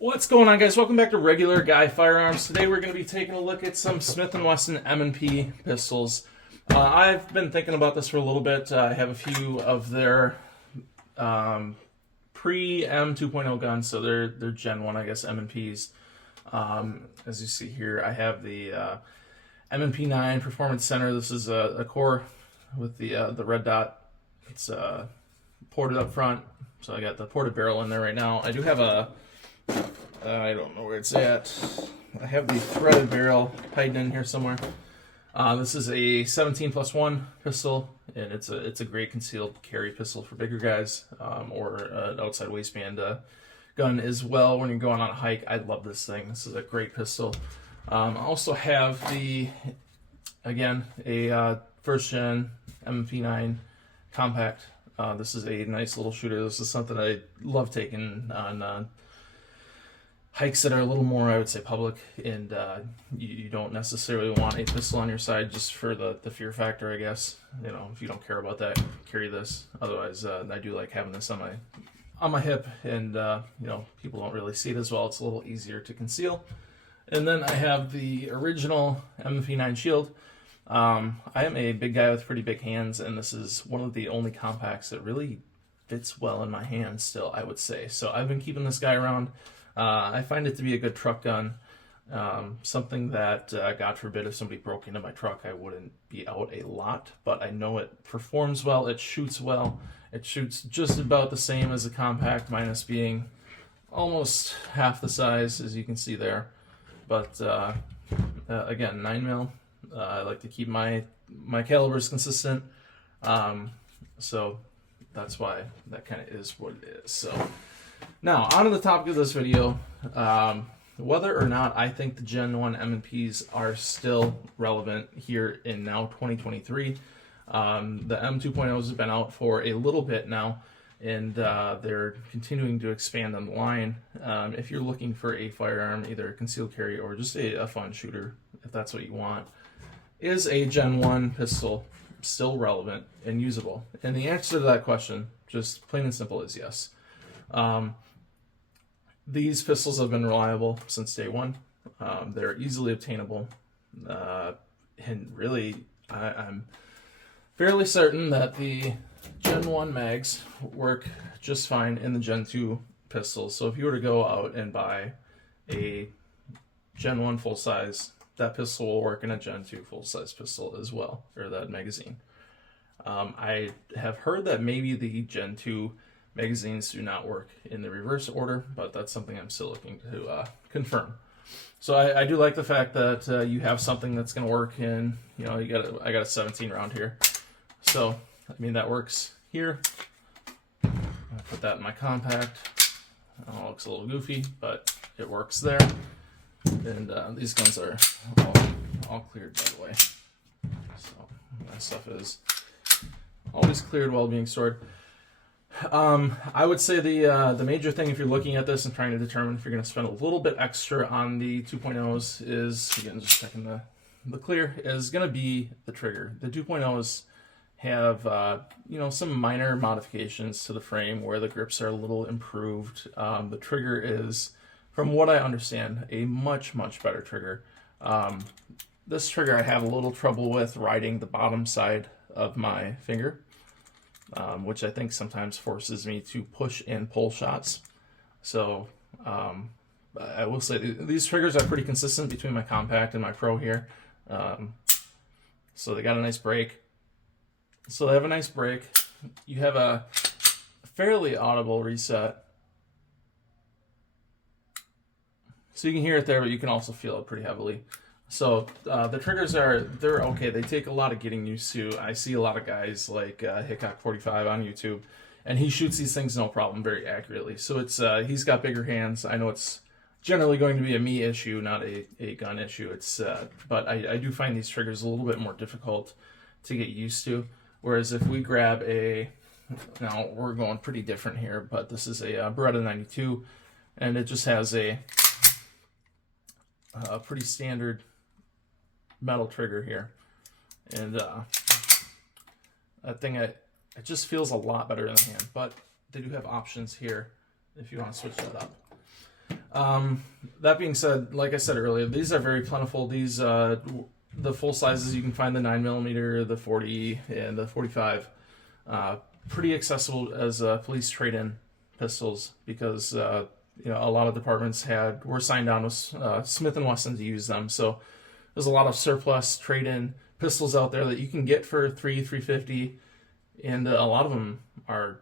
What's going on, guys? Welcome back to Regular Guy Firearms. Today we're going to be taking a look at some Smith & Wesson M&P pistols. I've been thinking about this for a little bit. I have a few of their pre-M 2.0 guns, so they're Gen 1, I guess, M&Ps. As you see here, I have the M&P9 Performance Center. This is a core with the red dot. It's ported up front, so I got the ported barrel in there right now. I do have I don't know where it's at. I have the threaded barrel hiding in here somewhere. This is a 17+1 pistol, and it's a great concealed carry pistol for bigger guys, or an outside waistband gun as well when you're going on a hike. I love this thing. This is a great pistol. I also have a first gen M&P9 Compact. This is a nice little shooter. This is something I love taking on hikes that are a little more, I would say, public, and you don't necessarily want a pistol on your side just for the fear factor, I guess. You know, if you don't care about that, carry this. Otherwise, I do like having this on my hip, and you know, people don't really see it as well. It's a little easier to conceal. And then I have the original M&P9 Shield. I am a big guy with pretty big hands, and this is one of the only compacts that really fits well in my hands still, I would say. So I've been keeping this guy around. I find it to be a good truck gun, something that, God forbid, if somebody broke into my truck, I wouldn't be out a lot, but I know it performs well, it shoots well, it shoots just about the same as a compact, minus being almost half the size, as you can see there, but again, 9mm, I like to keep my calibers consistent, so that's why that kind of is what it is. So now, on to the topic of this video, whether or not I think the Gen 1 M&Ps are still relevant here in now 2023. The M 2.0s have been out for a little bit now, and they're continuing to expand on the line. If you're looking for a firearm, either a concealed carry or just a fun shooter, if that's what you want, is a Gen 1 pistol still relevant and usable? And the answer to that question, just plain and simple, is yes. These pistols have been reliable since day one. They're easily obtainable, and really, I'm fairly certain that the Gen 1 mags work just fine in the Gen 2 pistols. So if you were to go out and buy a Gen 1 full size, that pistol will work in a Gen 2 full size pistol as well, or that magazine. I have heard that maybe the Gen 2 magazines do not work in the reverse order, but that's something I'm still looking to confirm. So I do like the fact that you have something that's going to work in, you know, I got a 17 round here. So, I mean, that works here. I put that in my compact. It looks a little goofy, but it works there. And these guns are all cleared, by the way. So that stuff is always cleared while being stored. I would say the major thing, if you're looking at this and trying to determine if you're going to spend a little bit extra on the 2.0s, is, again, just checking the clear, is going to be the trigger. The 2.0s have you know, some minor modifications to the frame where the grips are a little improved. The trigger is, from what I understand, a much better trigger. This trigger I have a little trouble with riding the bottom side of my finger, which I think sometimes forces me to push and pull shots. So I will say these triggers are pretty consistent between my compact and my pro here. So they got a nice break. So they have a nice break. You have a fairly audible reset. So you can hear it there, but you can also feel it pretty heavily. So the triggers they're okay. They take a lot of getting used to. I see a lot of guys like Hickok45 on YouTube, and he shoots these things no problem, very accurately. So it's he's got bigger hands. I know it's generally going to be a me issue, not a gun issue. It's but I do find these triggers a little bit more difficult to get used to. Whereas if we grab now we're going pretty different here, but this is a Beretta 92, and it just has a pretty standard metal trigger here, and that thing it just feels a lot better in the hand. But they do have options here if you want to switch that up. That being said, like I said earlier, these are very plentiful. These the full sizes, you can find the 9mm, the 40, and the 45. Pretty accessible as police trade-in pistols, because a lot of departments were signed on with Smith & Wesson to use them. So there's a lot of surplus trade-in pistols out there that you can get for $350, and a lot of them are,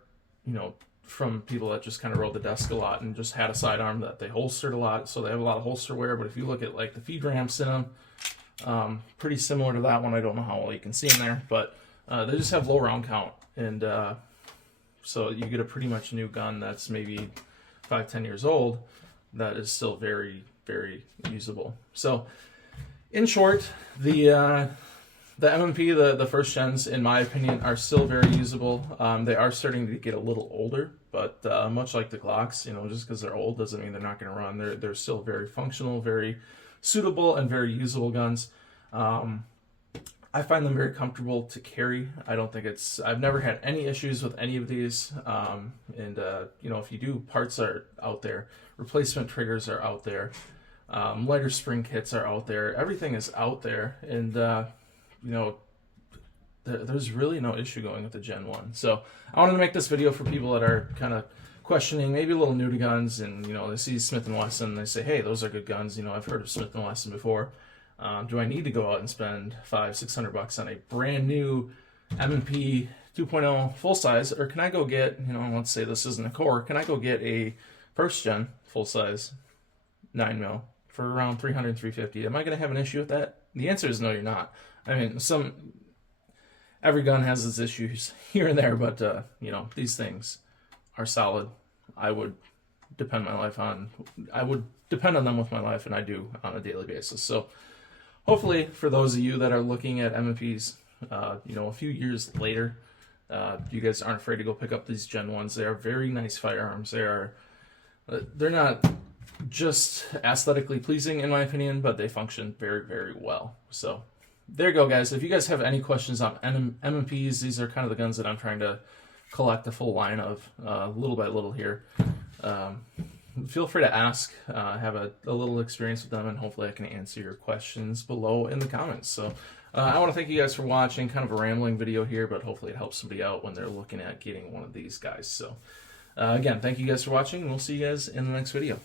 from people that just kind of rode the desk a lot and just had a sidearm that they holstered a lot, so they have a lot of holster wear. But if you look at like the feed ramps in them, pretty similar to that one. I don't know how well you can see in there, but they just have low round count, and so you get a pretty much new gun that's maybe 5-10 years old that is still very, very usable. So in short, the M&P, the first gens, in my opinion, are still very usable. They are starting to get a little older, but much like the Glocks, just because they're old doesn't mean they're not going to run. They're still very functional, very suitable, and very usable guns. I find them very comfortable to carry. I've never had any issues with any of these. If you do, parts are out there. Replacement triggers are out there. Lighter spring kits are out there. Everything is out there. And, there's really no issue going with the Gen 1. So I wanted to make this video for people that are kind of questioning, maybe a little new to guns, and, they see Smith & Wesson, they say, hey, those are good guns. I've heard of Smith & Wesson before. Do I need to go out and spend $500-600 on a brand new M&P 2.0 full size, or can I go get, let's say this isn't a core, can I go get a first gen full size 9mm for around $300-350? Am I going to have an issue with that? The answer is no, you're not. I mean, every gun has its issues here and there, but these things are solid. I would depend on them with my life, and I do on a daily basis. So hopefully, for those of you that are looking at M&Ps, a few years later, you guys aren't afraid to go pick up these Gen 1s. They are very nice firearms. They're not just aesthetically pleasing, in my opinion, but they function very, very well. So there you go, guys. If you guys have any questions on M&Ps, these are kind of the guns that I'm trying to collect a full line of, little by little here. Feel free to ask. Have a little experience with them, and hopefully I can answer your questions below in the comments. So I want to thank you guys for watching. Kind of a rambling video here, but hopefully it helps somebody out when they're looking at getting one of these guys. So again, thank you guys for watching, and we'll see you guys in the next video.